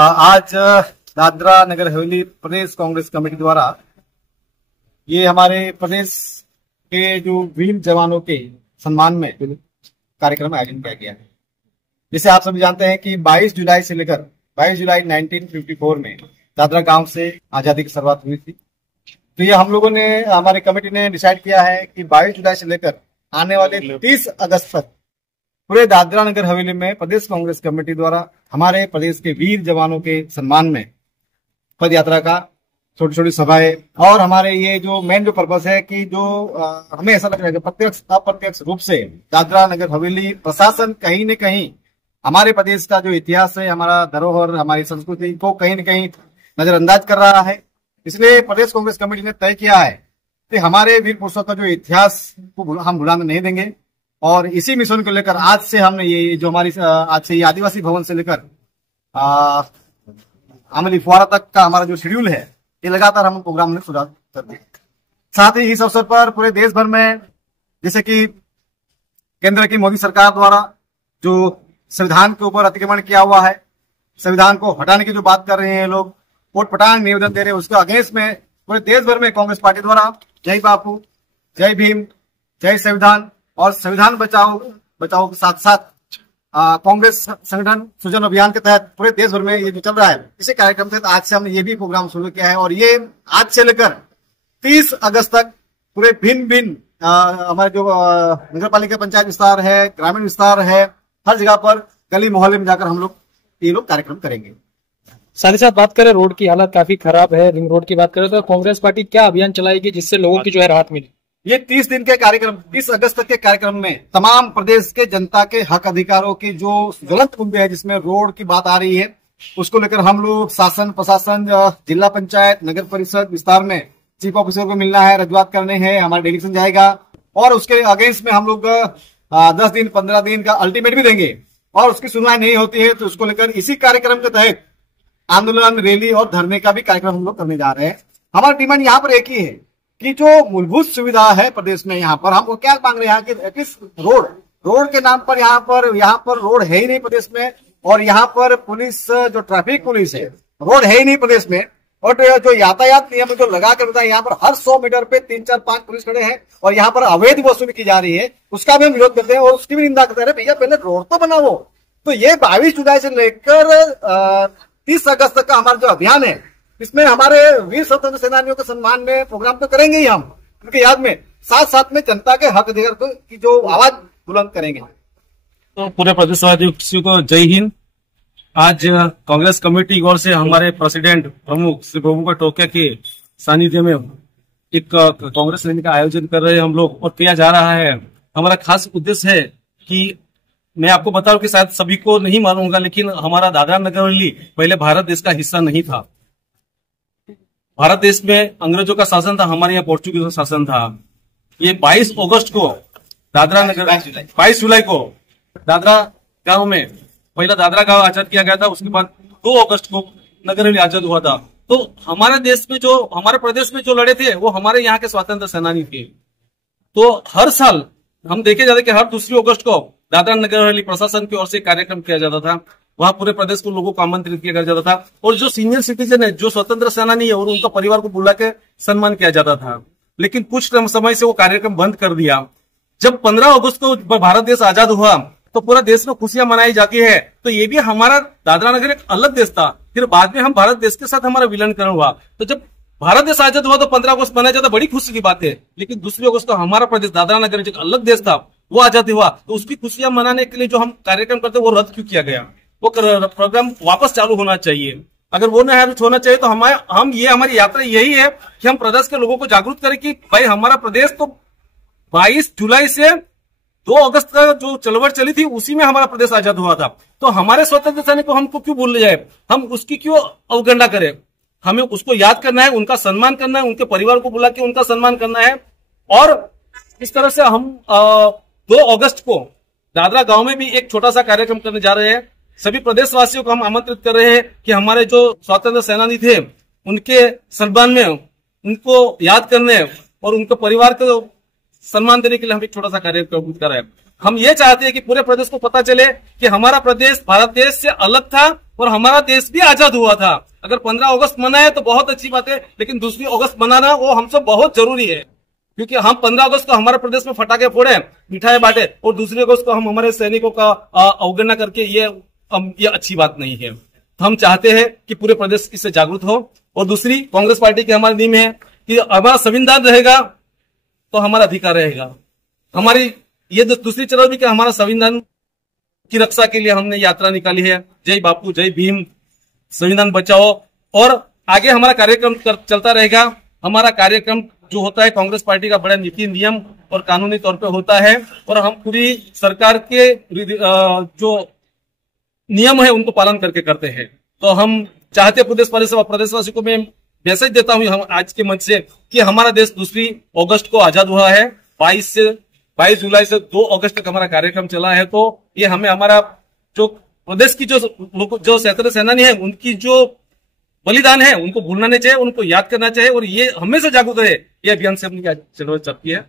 आज दादरा नगर हवेली प्रदेश कांग्रेस कमेटी द्वारा ये हमारे प्रदेश के जो वीर जवानों के सम्मान में कार्यक्रम आयोजन किया गया है। जिसे आप सभी जानते हैं कि 22 जुलाई से लेकर 22 जुलाई 1954 में दादरा गांव से आजादी की शुरुआत हुई थी। तो ये हम लोगों ने, हमारी कमेटी ने डिसाइड किया है कि 22 जुलाई से लेकर आने वाले 30 अगस्त तक पूरे दादरा नगर हवेली में प्रदेश कांग्रेस कमेटी द्वारा हमारे प्रदेश के वीर जवानों के सम्मान में पद यात्रा का, छोटी छोटी सभाएं, और हमारे ये जो मेन जो पर्पस है कि जो हमें ऐसा लग रहा है कि प्रत्यक्ष अप्रत्यक्ष रूप से दादरा नगर हवेली प्रशासन कहीं न कहीं हमारे प्रदेश का जो इतिहास है, हमारा धरोहर, हमारी संस्कृति को कहीं न कहीं नजरअंदाज कर रहा है। इसलिए प्रदेश कांग्रेस कमेटी ने तय किया है कि हमारे वीर पुरुषों का जो इतिहास को हम भुलाने नहीं देंगे। और इसी मिशन को लेकर आज से हमने ये जो हमारी आज से ये आदिवासी भवन से लेकर अमली फुआरा तक का हमारा जो शेड्यूल है, ये लगातार हम प्रोग्राम में शुरुआत कर दिए। साथ ही इस अवसर पर पूरे देश भर में, जैसे कि केंद्र की मोदी सरकार द्वारा जो संविधान के ऊपर अतिक्रमण किया हुआ है, संविधान को हटाने की जो बात कर रहे हैं लोग, पोट पटांग निवेदन दे रहे हैं, उसके अगेंस्ट में पूरे देश भर में कांग्रेस पार्टी द्वारा जय बापू, जय भीम, जय संविधान और संविधान बचाओ के साथ साथ कांग्रेस संगठन सृजन अभियान के तहत पूरे देश भर में ये जो चल रहा है, इसी कार्यक्रम के तहत आज से हमने ये भी प्रोग्राम शुरू किया है। और ये आज से लेकर 30 अगस्त तक पूरे भिन्न भिन्न हमारे जो नगर पालिका पंचायत विस्तार है, ग्रामीण विस्तार है, हर जगह पर गली मोहल्ले में जाकर हम लोग ये लोग कार्यक्रम करेंगे। साथ ही साथ बात करें, रोड की हालत काफी खराब है, रिंग रोड की बात करें तो कांग्रेस पार्टी क्या अभियान चलाएगी जिससे लोगों की जो है राहत मिले? ये 30 दिन के कार्यक्रम, 30 अगस्त तक के कार्यक्रम में तमाम प्रदेश के जनता के हक अधिकारों की जो ज्वलंत मुद्दे है, जिसमें रोड की बात आ रही है, उसको लेकर हम लोग शासन, प्रशासन, जिला पंचायत, नगर परिषद विस्तार में चीफ ऑफिसर को मिलना है, रजूआत करने हैं, हमारा डेलीगेशन जाएगा और उसके अगेंस्ट में हम लोग 10 दिन 15 दिन का अल्टीमेट भी देंगे। और उसकी सुनवाई नहीं होती है तो उसको लेकर इसी कार्यक्रम के तहत आंदोलन, रैली और धरने का भी कार्यक्रम हम लोग करने जा रहे हैं। हमारा डिमांड यहाँ पर एक ही है कि जो मूलभूत सुविधा है प्रदेश में, यहाँ पर हम क्या मांग रहे हैं कि एटलीस्ट रोड के नाम पर यहाँ पर रोड है ही नहीं प्रदेश में। और यहाँ पर पुलिस, जो ट्रैफिक पुलिस है, रोड है ही नहीं प्रदेश में। और जो यातायात नियम जो लगा कर बताया, यहाँ पर हर 100 मीटर पे 3, 4, 5 पुलिस खड़े हैं और यहाँ पर अवैध वसूली की जा रही है, उसका भी हम विरोध करते हैं और उसकी भी निंदा करते हैं। भैया पहले रोड तो बनाओ। तो ये 22 जुलाई से लेकर 30 अगस्त तक का हमारा जो अभियान है, इसमें हमारे वीर स्वतंत्र सेनानियों के सम्मान में प्रोग्राम तो करेंगे ही हम, उनके याद में, साथ साथ में जनता के हक अधिकार की जो आवाज बुलंद करेंगे। तो पूरे प्रदेशवासियों को जय हिंद। आज कांग्रेस कमेटी की ओर से हमारे प्रेसिडेंट प्रमुख श्री प्रभु टोके के सानिध्य में एक कांग्रेस रैली का आयोजन कर रहे हैं हम लोग, और किया जा रहा है। हमारा खास उद्देश्य है कि मैं आपको बताऊं कि शायद सभी को नहीं मालूम होगा, लेकिन हमारा दादरा नगर हवेली पहले भारत देश का हिस्सा नहीं था। भारत देश में अंग्रेजों का शासन था, हमारे यहाँ पोर्चुगीज का शासन था। ये 22 अगस्त को दादरा नगर 22 जुलाई को दादरा गांव में पहला दादरा गांव आजाद किया गया था। उसके बाद 2 अगस्त को नगर हवेली आजाद हुआ था। तो हमारे देश में जो, हमारे प्रदेश में जो लड़े थे वो हमारे यहाँ के स्वतंत्र सेनानी थे। तो हर साल हम देखे जाते कि हर 2 अगस्त को दादरा नगर हवेली प्रशासन की ओर से कार्यक्रम किया जाता था। वहां पूरे प्रदेश को लोगों को आमंत्रित किया जाता था और जो सीनियर सिटीजन है, जो स्वतंत्र सेनानी है, और उनका परिवार को बुला के सम्मान किया जाता था। लेकिन कुछ समय से वो कार्यक्रम बंद कर दिया। जब 15 अगस्त को भारत देश आजाद हुआ तो पूरा देश में खुशियां मनाई जाती है। तो ये भी हमारा दादरा नगर एक अलग देश था, फिर बाद में हम भारत देश के साथ हमारा विलीनीकरण हुआ। तो जब भारत देश आजाद हुआ तो 15 अगस्त मनाया जाता, बड़ी खुशी की बात है। लेकिन 2 अगस्त को हमारा प्रदेश दादरा नगर एक अलग देश था, वो आजाद हुआ, तो उसकी खुशियां मनाने के लिए जो हम कार्यक्रम करते वो रद्द क्यों किया गया? वो प्रोग्राम वापस चालू होना चाहिए। अगर वो नहीं होना चाहिए तो हमारी यात्रा यही है कि हम प्रदेश के लोगों को जागरूक करें कि भाई हमारा प्रदेश तो 22 जुलाई से 2 अगस्त का जो चलवट चली थी उसी में हमारा प्रदेश आजाद हुआ था। तो हमारे स्वतंत्र सैनिक को हमको क्यों भूल जाए, हम उसकी क्यों अवगणना करें? हमें उसको याद करना है, उनका सम्मान करना है, उनके परिवार को बुला के उनका सम्मान करना है। और इस तरह से हम 2 अगस्त को दादरा गांव में भी एक छोटा सा कार्यक्रम करने जा रहे हैं। सभी प्रदेशवासियों को हम आमंत्रित कर रहे हैं कि हमारे जो स्वतंत्र सेनानी थे उनके सम्मान में, उनको याद करने और उनके परिवार को सम्मान देने के लिए हम एक छोटा सा कार्यक्रम कर रहे हैं। हम ये चाहते हैं कि पूरे प्रदेश को पता चले कि हमारा प्रदेश भारत देश से अलग था और हमारा देश भी आजाद हुआ था। अगर 15 अगस्त मनाए तो बहुत अच्छी बात है, लेकिन 2 अगस्त मनाना वो हमसे बहुत जरूरी है, क्योंकि हम 15 अगस्त को हमारे प्रदेश में फटाके फोड़े, मिठाई बांटे, और 2 अगस्त को हम हमारे सैनिकों का अवगणना करके ये अच्छी बात नहीं है। तो हम चाहते हैं कि पूरे प्रदेश इससे जागरूक हो। और दूसरी, कांग्रेस पार्टी की हमारी नींव है कि हमारा संविधान रहेगा तो हमारा अधिकार रहेगा। हमारी ये दूसरी चरण भी कि हमारा संविधान की रक्षा के लिए हमने यात्रा निकाली है, जय बापू जय भीम, संविधान बचाओ, और आगे हमारा कार्यक्रम चलता रहेगा। हमारा कार्यक्रम जो होता है कांग्रेस पार्टी का बड़ा नीति नियम और कानूनी तौर पे होता है, और हम पूरी सरकार के जो नियम है उनको पालन करके करते हैं। तो हम चाहते प्रदेशवासी को मैं मैसेज देता हूं हम आज के मंच से कि हमारा देश 2 अगस्त को आजाद हुआ है। 22 जुलाई से 2 अगस्त तक हमारा कार्यक्रम चला है। तो ये हमें हमारा जो प्रदेश की जो सैकड़ों सेनानी है उनकी जो बलिदान है उनको भूलना नहीं चाहिए, उनको याद करना चाहिए, और ये हमेशा जागरूक रहे। ये अभियान से अपनी चलती है।